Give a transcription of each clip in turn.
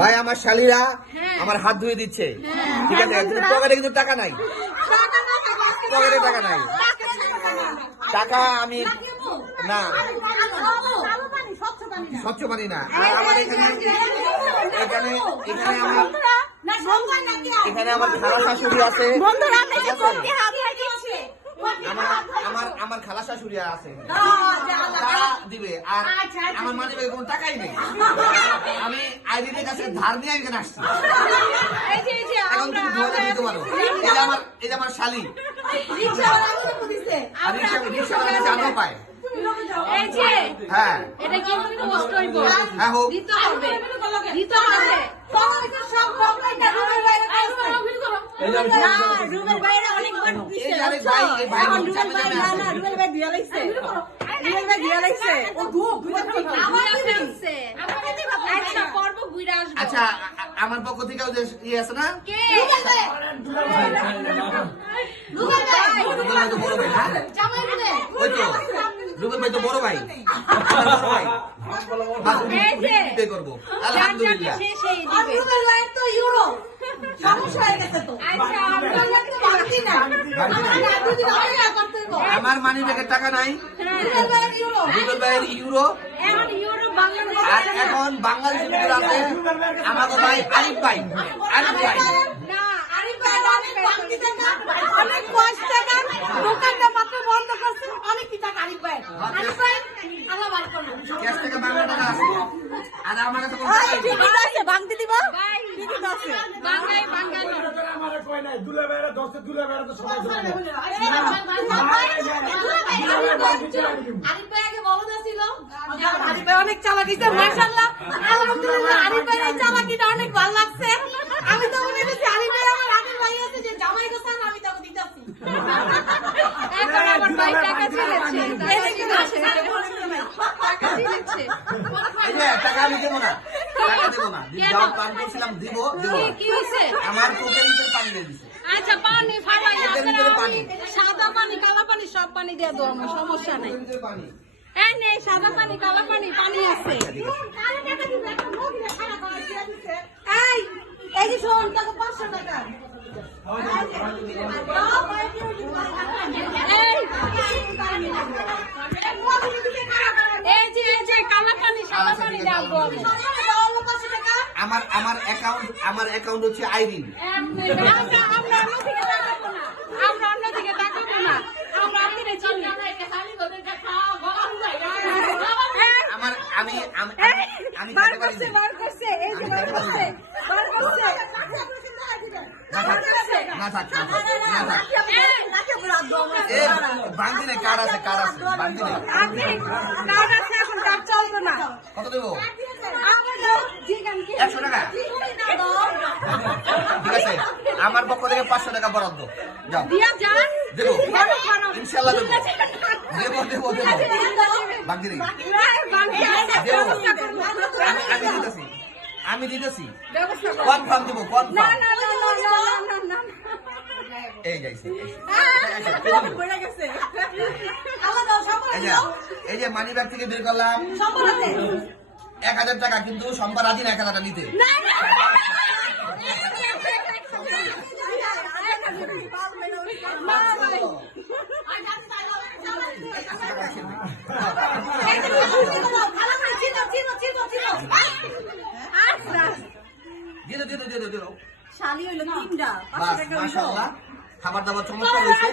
ভাই আমার শালীরা আমার হাত ধুয়ে দিচ্ছে, ঠিক আছে, পকেটে কিন্তু টাকা নাই, পকেটে টাকা নাই, টাকা আমি না, স্বচ্ছ পানি না। আর আমার এখানে আমার খালা শাশুড়ি আছে, আমার খালা শাশুড়ি আছে, তারা দিবে। আর আমার মানে কোনো টাকাই নেই, আমি আইডির কাছে ধার নিয়ে এখানে আসছি। এখন তুমি 2000 দিতে পারো। এই যে আমার শালি, রিক্সাওয়ালা জানো পায়। হ্যাঁ, এটা কি একটু কষ্ট হইব? হ্যাঁ, হোক, দিতে হবে, দিতে হবে। রুবেল ভাইরা অনেক বড় দিছে। আরে ভাই, এই ভাই রুবেল ভাই না, রুবেল ভাই দিয়া লাইছে, রুবেল ভাই দিয়া লাইছে। ও আমার দিছে, আমাকে দিবা। আচ্ছা পর্ব ঘুরে আসবো। আচ্ছা, আমার পক্ষ থেকে যে আছে না, কে রুবেল ভাই, রুবেল ভাই তো বড় ভাই। হ্যাঁ, জামাই রে, ওই তো রুবেল ভাই তো বড় ভাই, বড় ভাই। করবো আলহামদুলিল্লাহ। রুবেল ভাই তো ইউরো সমস্যা হয়ে গেছে তো। আচ্ছা, আমার মানি ব্যাগের টাকা নাই, রুবেল ভাইয়ের ইউরো, আর এখন বাংলাদেশ আছে আমাকে ভাই আরিফ ভাই, আরিফ ভাই অনেক কষ্ট দোকানটা মাত্র বন্ধ করছে, অনেক টাকা আরিফ ভাই, আরিফ ভাই আল্লাহ বার করুন, ক্যাশ থেকে বাংলা টাকা আছে। আর আমার কাছে কোন টাকা নেই, আছে ভাঙতে দিব ভাই, ঠিক আছে বাংলায় বাংলা আমারে কই নাই, দুলে ভাইরা 10 দুলে ভাইরা তো সবাই জানে। আরিফ ভাই আগে বলদ ছিল, আরিফ ভাই অনেক চালাক হইছে মাশাআল্লাহ, আলহামদুলিল্লাহ। আরিফ ভাই এই চালাকিটা অনেক ভালো লাগছে। আমি তো মনে করছি আরিফ ভাই আমার আগের ভাই আছে যে জামাই গোছান, আমি তাকে দিতেছি। এখন আমার ভাই টাকা ছেড়েছে, এই কি আছে টাকা ছেড়েছে, এই যে টাকা আমি দেব না, টাকা দেব না, যাও পান করছিলাম, দিব দিব। কি হইছে? আমার কোকের ভিতরে পানি দিয়ে দিছে। আচ্ছা, পানি ফাটাই আছে, সাদা পানি কালা পানি সব পানি দিয়ে দাও, আমার সমস্যা নাই। এই নে সাদা পানি কালা পানি, পানি আছে। এই এই যে শোন, টাকা 500 টাকা। এই যে কালা পানি সাদা পানি দাও। আমার অ্যাকাউন্ট হচ্ছে আইরিন। আমরা অন্যদিকে তাকাবো না, আমরা আমিরে চিনি। আমি বার করছে, এই যে বার করছে, না থাক বান্ধি না, কার আছে বান্ধি না, কার আছে, এখন কার চলবে না। কত দেবো? 100 টাকা, ঠিক আছে। আমার পক্ষ থেকে 500 টাকা বরাদ্দ, যাও দেবো, ইনশাল্লাহ দেবো, বান্ধি নেই, আমি দিতেছি, কনফার্ম দেবো, কনফার্ম। এই যে মানি ব্যাগ থেকে বের করলাম 1000 টাকা, কিন্তু সম্পা রাজি না 1000 টাকা নিতে। খাবার দাবার চমৎকার হয়েছে।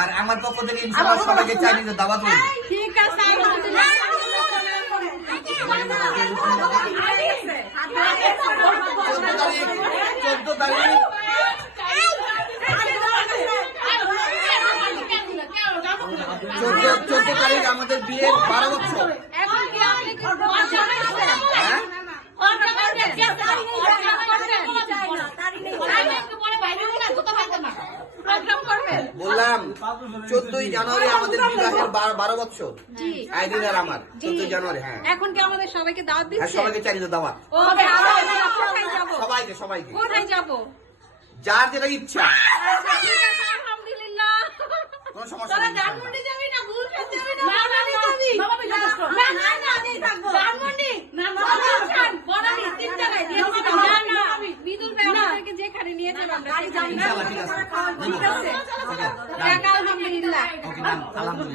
আর আমার পক্ষ থেকে ইনশাআল্লাহ সবাইকে চাইনিজের দাওয়াত রইল। ঠিক আছে, 14 তারিখ আমাদের বিয়ের 12 বছর। বললাম 14 জানুয়ারি আমাদের বিবাহের 12 বছর, আইডিন আর আমার 14 জানুয়ারি। হ্যাঁ, এখন কি আমাদের সবাইকে দাওয়াত দিচ্ছে? হ্যাঁ, সবাইকে চাইনিজের দাওয়াত। সবাইকে কোথায় যাব? যার যেটা ইচ্ছা। আলহামদুলিল্লাহ, কোন সমস্যা নেই। ধানমন্ডি যাবি না, ভুল খেতে যাবি না, বাবা যাবি, বাবা যাবি, না না আমি থাকবো ধানমন্ডি, না বাবা নিয়ে যাবো আমরা। গাড়ি যাই না। ইনশাআল্লাহ, ঠিক আছে। ঠিক আছে। টাকা আলহামদুলিল্লাহ। ওকে ম্যাম, আলহামদুলিল্লাহ।